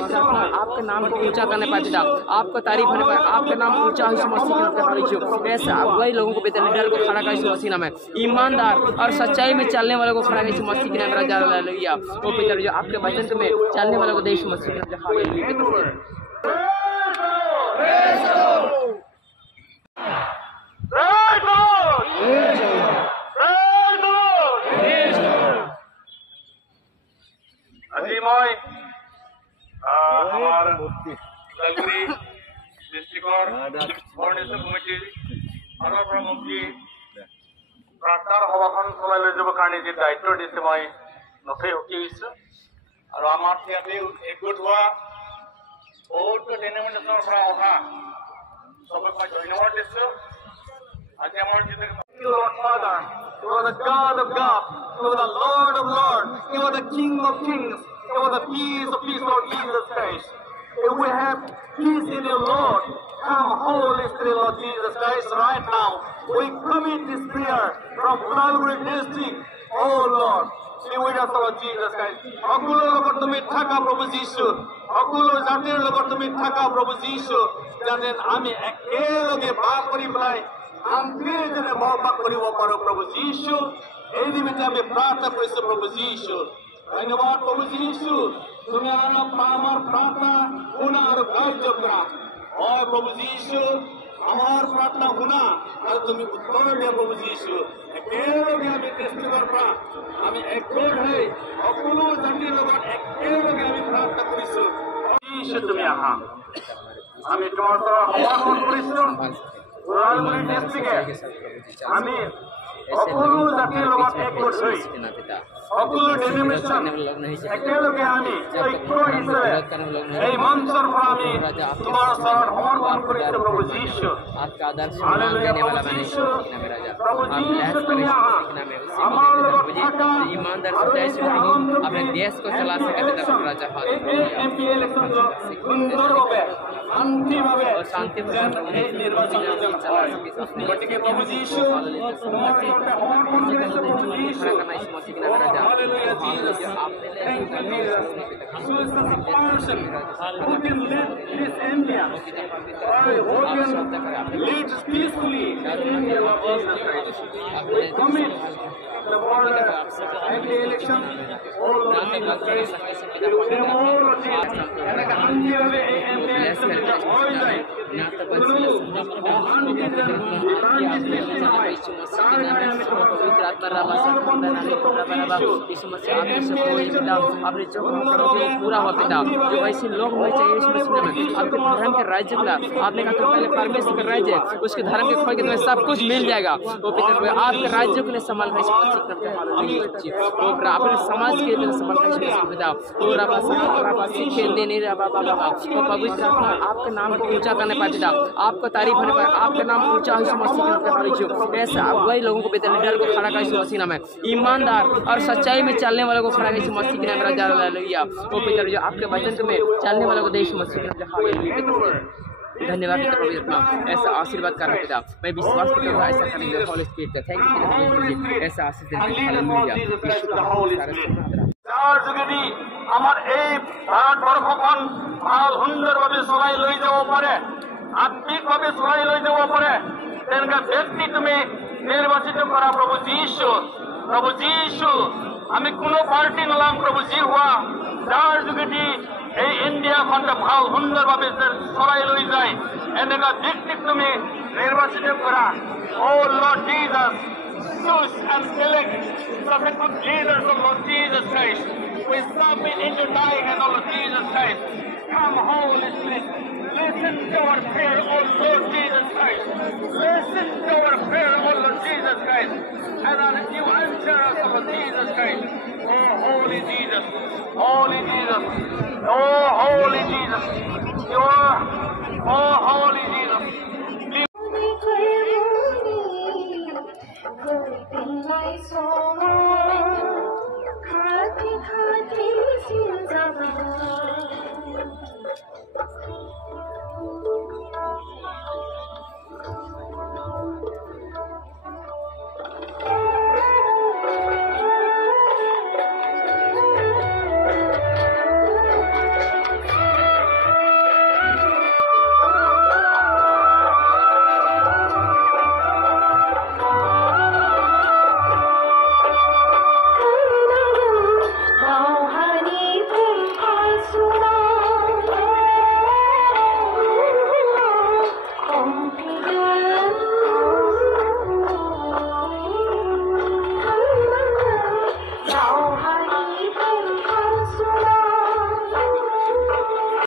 आपके नाम को ऊंचा करने पर पिता, आपका तारीफ होने पर आपका नाम ऊंचा यीशु मसीह के नाम पे हालेलुया। ऐसे वही लोगों को बेहतर लीडर को खड़ा कर यीशु मसीह नाम है, ईमानदार और सच्चाई में चलने वालों को खड़ा कर यीशु मसीह के नाम में हालेलुया। वो पिता जो आपके वचन में चलने वालों को दे यीशु मसीह के नाम में हालेलुया। আজি মই আমাৰ ওদালগুৰি ডিষ্ট্ৰিক্টৰ কোঅৰ্ডিনেশ্যন কমিটিৰ ফালৰ পৰা মোক যি প্ৰাৰ্থনাৰ সভাখন চলাই লৈ যাবৰ কাৰণে যি দায়িত্ব দিছে মই নথৈ সুখী হৈছোঁ। আৰু আমাৰ ইয়াতে একগোট হোৱা বহুত ডেনমিনেশ্যনৰ পৰা অহা চবক মই ধন্যবাদ দিছোঁ। আজি আমাৰ যিটো Lord Father, you are the God of gods, you are the Lord of lords, you are the King of kings, you are the peace of peace, Lord Jesus Christ. If we have peace in you, Lord, come Holy Spirit, Lord Jesus Christ, right now. We commit this prayer from Udalguri district, oh Lord. Be with us, Lord Jesus Christ. Akulo logot tumi thaka Prabhu Jishu, akulo jatir logot tumi thaka Prabhu Jishu, jaten ami ekeloge baak kori pelai আন্তরিক জনে মহব্বত করিব পারো প্রভু যীশু। এই নিমিত্তে আমি প্রার্থনা করেছি প্রভু যীশু। ধন্যবাদ প্রভু যীশু, তুমি আমার প্রার্থনা শুনা আর গ্রাহ্য করা। ও প্রভু যীশু, আমার প্রার্থনা শুনা আর তুমি উত্তর দিয়া প্রভু যীশু। একেলগে আমি ডিস্ট্রিক্টৰ পৰা আমি একগোট হৈ সকলো জাতিৰ লগত একেলগে আমি প্ৰাৰ্থনা কৰিছো। যীশু তুমি আহা, আমি তোমাৰ পৰা সমৰ্পণ কৰিছো। উদালগুৰি ডিষ্ট্ৰিক্টে আমি সকলো জাতিৰ লগত একগোট হৈ সকলো ডেনমিনেশ্যন একেলগে আমি ঐক্য হিচাপে এই মঞ্চৰ পৰা আমি তোমাৰ ওচৰত সমৰ্পণ কৰিছো প্ৰভু যীশু। হালেলুয়া প্ৰভু যীশু, প্ৰভু যীশু তুমি আহা, আমাৰ লগত থাকা अपने देश को चला सके এমপি ইলেকশ্যন সুন্দৰভাৱে শান্তিভাৱে নিৰ্বাচন গতিকে প্ৰভু যীশু তোমাৰ ওচৰতে সমৰ্পণ কৰিছো প্ৰভু যীশু। Hallelujah, Jesus. Thank you, Jesus. Who is the person who can lead this India? Who can lead peacefully this India, Lord Jesus Christ? We commit the world and the election, all Lord Jesus Christ. We all Lord Jesus. And the শান্তিভাৱে এই MP election হৈ যায়। কোনো অশান্তি যেন বিভ্ৰান্তি সৃষ্টি নহয়, তাৰ কাৰণে আমি তোমাক সমৰ্পণ কৰিছো প্ৰভু যীশু। यीशु मसीह आपके सब कोई पिता अपने जो पूरा हुआ पिता जो वैसे लोग होने चाहिए यीशु मसीह में आपके धर्म के राज्य को आपने कहा तो पहले परमेश्वर का राज्य उसके धर्म के खोल के तुम्हें सब कुछ मिल जाएगा। वो पिता आपके राज्य को लिए संभाल यीशु मसीह वो अपने समाज के लिए संभाल यीशु पिता वो रबा सीखे देने रबा बाबा वो पवित्र आपके नाम को ऊंचा करने पर पिता, आपका तारीफ होने पर आपका नाम ऊंचा यीशु मसीह के नाम पे हालेलुया। ऐसे वही लोगों को बेहतर लीडर को खड़ा कर यीशु मसीह नाम है, ईमानदार और सच्चाई में चलने वालों को खड़ा कर यीशु मसीह के नाम में हालेलुया। वो पिता जो आपके वचन में चलने वालों को दे यीशु मसीह के नाम में हालेलुया। धन्यवाद पिता पवित्र आत्मा, ऐसा आशीर्वाद कर पिता, मैं विश्वास करता हूँ ऐसा करेंगे होली स्पिरिट। थैंक यू ऐसा आशीष हालेलुया। যাৰ যোগেদি আমাৰ এই ভাৰতবৰ্ষখন ভাল সুন্দৰভাৱে চলাই লৈ যাব পাৰে, আত্মিকভাৱে চলাই লৈ যাব পাৰে, তেনেকুৱা ব্যক্তি তুমি নিৰ্বাচিত কৰা প্ৰভু যীশু। প্ৰভু যীশু, আমি কোনো পাৰ্টি নলাম প্ৰভু যি হোৱা, যাৰ যোগেদি এই ইণ্ডিয়াখনটা ভাল সুন্দৰভাৱে চলাই লৈ যায় এনেকুৱা ব্যক্তিক তুমি নিৰ্বাচিত কৰা। Oh Lord Jesus, choose and select prophetic leaders of Lord Jesus Christ. We submit into thy hand, O Lord Jesus Christ. Come, Holy Spirit. Listen to our prayer, O Lord Jesus Christ. Listen to our prayer, O Lord Jesus Christ. And you answer us, O Lord Jesus Christ. Oh, Holy Jesus. Holy Jesus. Oh, Holy Jesus. You are, oh, Holy Jesus.